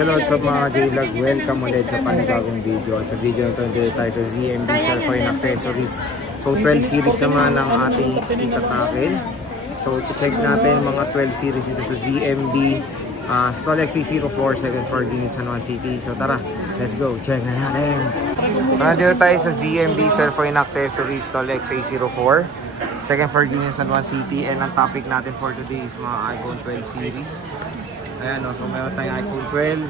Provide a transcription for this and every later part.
Hello sa mga J-Vlog, welcome ulit sa panibagong video. At sa video na ito, dito tayo sa ZMB Cellphone Accessories. So 12 series naman ang ating itatakin. So check natin mga 12 series dito sa ZMB Stolex A04, second floor din San Juan City. So tara, let's go, check na natin. So nandito tayo sa ZMB Cellphone Accessories Stolex A04, second floor din San Juan City. And ang topic natin for today is mga iPhone 12 series. Ayan o, so meron tayong iPhone 12,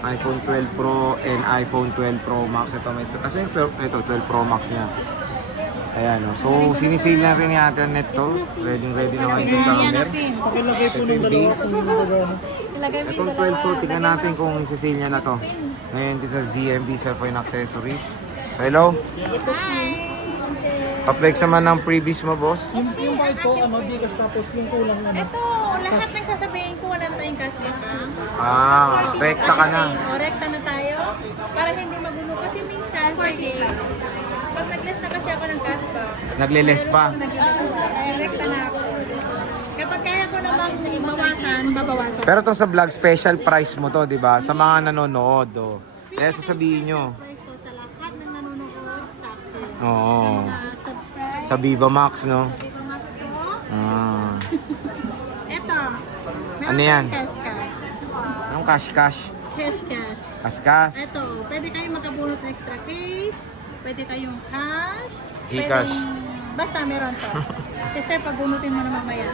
iPhone 12 Pro, and iPhone 12 Pro Max. Ito, kasi ito 12 Pro Max niya. Ayan o, so sinisale na rin natin ito. Ready na ngayon sa summer. Ito yung base. Itong 12 Pro, tingnan natin kung isisale niya na to. Ngayon dito sa ZMB Cellphone Accessories. So hello. Hi! Pa-flex naman ng previous mo, boss. Yung bike po, bigas tapos yung kulang naman. Ito, lahat ng sasabihin ko, wala tayong cashback ha. Rekta ka na. Rekta na tayo. Para hindi magulo. Kasi minsan, sige, pag nag-less na kasi ako ng cashback. Nagle-less pa? Rekta na ako. Kapag kaya ko namang bawasan, babawasan. Pero itong sa vlog, special price mo to, di ba? Sa mga nanonood. Oh. Kaya sasabihin nyo. Sa lahat ng nanonood, sakto. Oo. Subscribe. Sa Viva Max, no? Sa Viva Max ko. Ito. Ano yan? Cash-cash. Anong cash-cash? Cash-cash. Cash-cash? Ito. Pwede kayong makabunot ng extra case. Pwede kayong cash. Gcash. Basta meron to. Kasi pagbunutin mo na mamaya.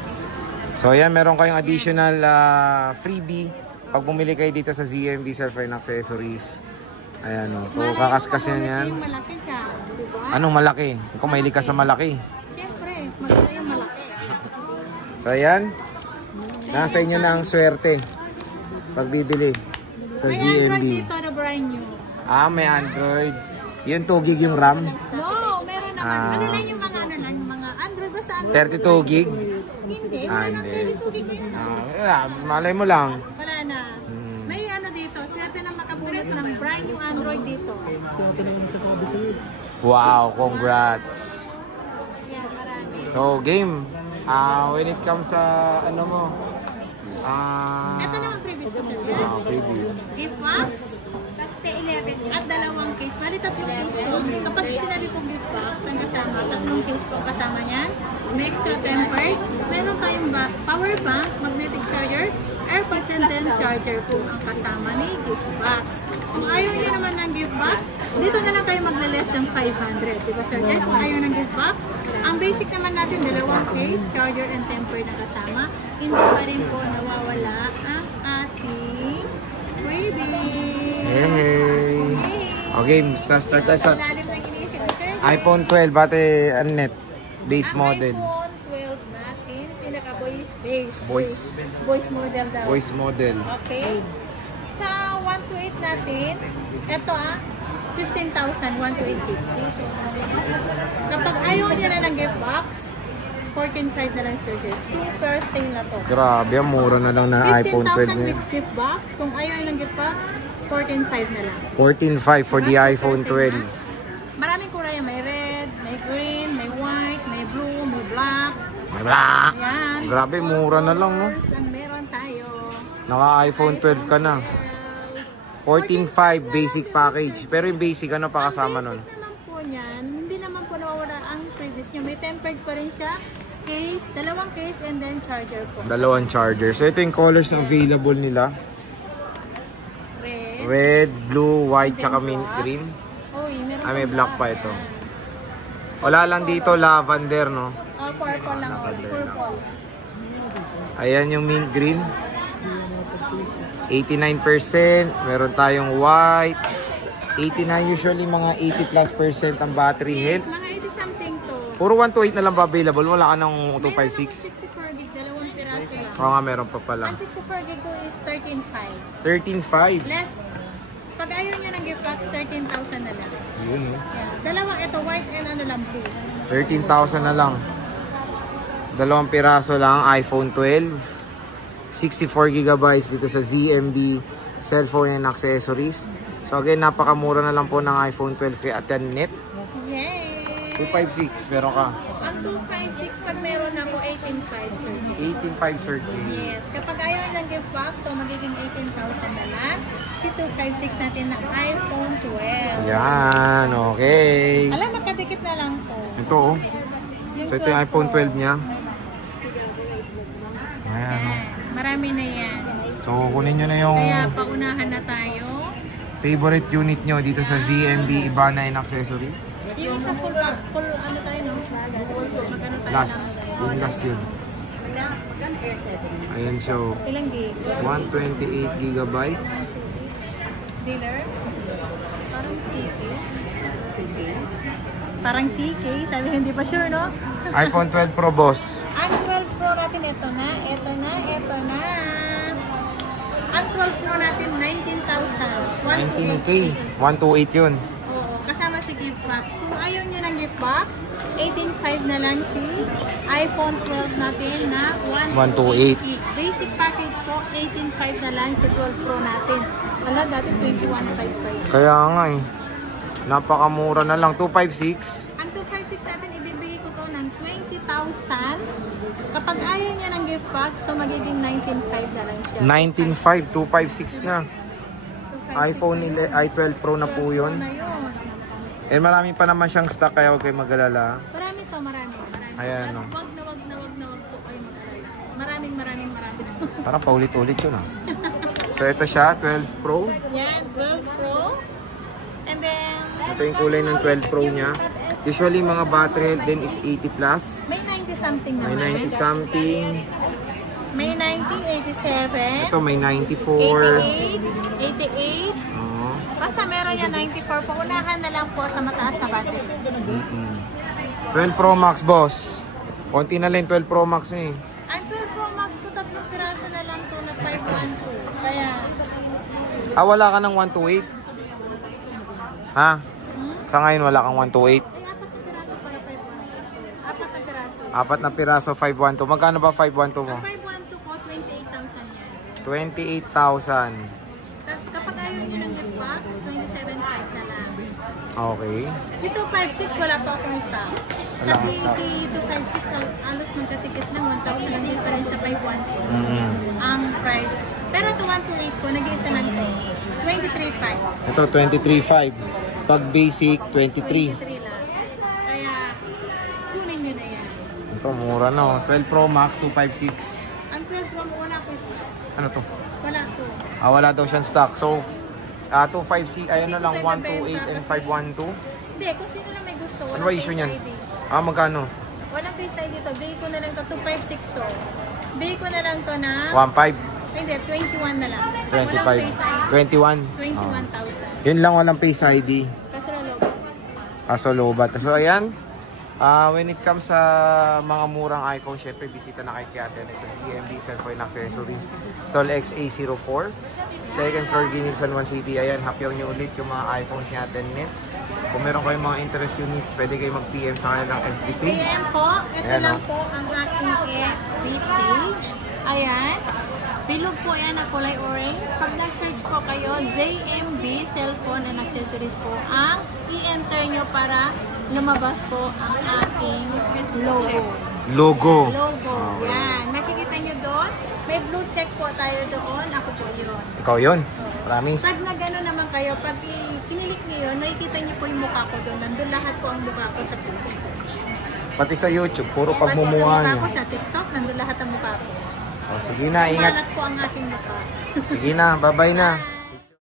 So yan, meron kayong additional freebie pag bumili kayo dito sa ZMB Cellphone Accessories. Ayan o. So kakaskasin yan. Malaki ka. Diba? Anong malaki? Kung mahilig ka sa malaki. Siyempre, malaki yung malaki. So ayan. Nasa inyo na ang swerte pag bibili sa may ZMB. Android dito na brand new. May Android. Yung 2 gig yung RAM. No, meron naman. Ano lang yung mga Android ba sa Android? 32 gig? Hindi, wala nang 32 gig yun. Malay mo lang. Wala na. May ano dito, swerte na makabunot ng brand new Android dito. Swerte na yung sasabi sa'yo. Wow, congrats. Yan, marami. So, game. When it comes sa ano mo? Ito naman previous ko sir. Freebie. Gift box. At dalawang case. Bali tatlong case yun. Kapag sinabi kong gift box, ang kasama, tatlong case po kasama niyan. May extra tempered. Meron tayong power bank, magnetic charger, AirPods and then charger po ang kasama ni gift box. Kung ayaw niyo naman ng gift box, dito na lang tayo magle-less ng 500. Diba sir? Kaya kung ayaw ng gift box, ang basic naman natin, dalawang case, charger and tempered na kasama. Hindi pa rin po nawawala ang ating freebie. Hey. Okay, start tayo sa iPhone 12, bate net base model. iPhone 12 natin, pinaka-voice base. Voice model daw. Voice model. Okay. Sa 128 natin, ito 15,000, 128. Kapag ayaw niya na ng gift box, 14,500 na lang sir. Super sale na to. Grabe, mura na lang na iPhone 12 15,000 with gift box. Kung ayaw ng gift box, 14,500 na lang. 14,500 for the iPhone 12. Maraming kulay. May red, may green, may white, may blue, may black. May black! Yan. Grabe, mura na lang, no? Ang meron tayo. Naka iPhone 12 ka na. 14,500 basic package. Pero yung basic, ano pa kasama nun? Basic naman po niyan. Hindi naman po nawawala ang previous niya. May tempered pa rin siya. Case, dalawang case, and then charger po. Dalawang charger. So ito yung colors na available nila. Red, blue, white, tsaka mint green. May black pa ito. Wala lang dito, lavender, no? Purple lang. Purple. Ayan yung mint green. 89%. Meron tayong white. 89, usually mga 80+% ang battery health. Mga 80 something to. Puro 128 na lang ba available? Wala ka ng 256? 64 gig, dalawang piraso lang. Oo nga, meron pa pala. Ang 64 gig ko is 13,500. 13,500. Less. Pag ayaw niya ng gift box, 13,000 na lang. Yun, no? Yeah. Dalawang ito, white and ano lang blue. 13,000 na lang. Dalawang piraso lang, iPhone 12. 64GB dito sa ZMB Cellphone and Accessories. So again, napakamura na lang po ng iPhone 12 kay Atian Net. Yay! 256, meron ka. Ang 256 pag meron ako, 18.5 sir. 18.5 Sir G. Yes. Kapag ayaw ng gift box, so magiging 18,000 na lang. Si 256 natin na iPhone 12. Yan, okay. Alam, magkadikit na lang po. Ito oh. So ito yung iPhone 12 niya. Ayan oh. Marami na yan. So kunin nyo na yung Kaya paunahan na tayo. favorite unit nyo dito sa ZMB Ibana and Accessories. Yung isa full ano tayo no? Magkano tayo Last. ng- Yung last yun. Magkano Air 7? Ayan so Ilang gig? 128 gigabytes. Dealer? Parang CK. CK? Parang CK. Sabi hindi pa sure, no? iPhone 12 Pro boss. Ang 12 Pro natin, ito na. Ang 12 Pro natin, 19,000. 19K. 128 yun. Oo, kasama si gift box. Kung ayaw nyo ng gift box, 18.5 na lang si iPhone 12 natin na 128. Basic package po, 18.5 na lang si 12 Pro natin. Wala, dati 21.5. Kaya nga eh. Napakamura na lang. 256. Ang 256 natin, ibibigay ko to ng 20,000. Kapag ayaw niya ng gift box, so magiging 19.5 na lang siya. 19.5. 256 na. 256 iPhone i12 Pro na po yun. na yun. Eh marami pa naman siyang stock kaya huwag kayo mag-alala. Marami to, marami. Ayan, no. Wag na wag po kayo mag-try. Marami to. Parang paulit-ulit yun ah. So ito siya, 12 Pro. Yan, 12 Pro. And then, Ito yung kulay ng 12 Pro niya. Usually mga battery health din is 80 plus. may 90 something May naman. 90 something. May 90, 87, Ito may 94. 88. Oo. Basta meron yan 94. Paunahan na lang po sa mataas na battery. 12 Pro Max boss. Konti na lang 12 Pro Max eh. Ang 12 Pro Max ko, 3 piraso na lang to na 512. Kaya, Wala ka ng 128? Ha? Sa ngayon wala kang 128? ay 4 na piraso para 512. 4 na piraso. 4 na piraso, 512. Magkano ba 512 mo? Ang 512 ko, 28,000 yan. 28,000. Kapag ayaw nyo ng gift box, 27,500 na lang. Okay. Si 256, wala pa akong stock. Wala Kasi kang stock. si 256, halos magkatikit ng 1,000 ang difference sa 512. Ang price. Pero ito 128 ko, nag-iisa lang ito. 23,500. Ito 23,500. Pag basic 23. 23 lang. Kaya, kunin nyo na yan. Ito mura na oh. 12 Pro Max 256. Ang 12 Pro, wala ko stock. Ano to? Wala to. Wala daw siyang stock. So 256, ayun na lang 128 and 512. Hindi, kung sino na may gusto. Ano ba issue niyan? Magkano? Walang face ID to. Bigay ko na lang to. 256 to. Bigay ko na lang to na... 15. Hindi, 21 na lang. 25. Walang face ID. 21. 21,000. Yun lang, walang face ID. Kasi na logo. Kaso lobat. So ayan. When it comes sa mga murang iPhone, syempre bisita na kay Ate sa ZMB Cellphone Accessories Stall XA04 second floor, Guinea, San Juan City. Ayan, hapyaw nyo ulit yung mga iPhones ni Ate Net. Kung meron kayong mga interest units, pwede kayo mag-PM sa kanilang FB page. PM po, ito Ayan, lang po ang aking FB page. Ayan. Bilog po yan na kulay orange. Pag nag-search po kayo, ZMB Cellphone and Accessories po ang i-enter nyo para lumabas po ang aking logo. Logo. Yan. Nakikita nyo doon. May blue check po tayo doon. Ako po yun. Ikaw yun. Promise. Pag na gano'n naman kayo, pag kinilik nyo yun, nakikita nyo po yung mukha ko doon. Nandun lahat po ang mukha ko sa Facebook. Pati sa YouTube, puro Pati pagmumukha ang nyo. mukha ko sa TikTok, nandun lahat ang mukha ko. Sige na, ingat. Kumalat po ang aking mukha. Sige na, bye-bye na. Bye.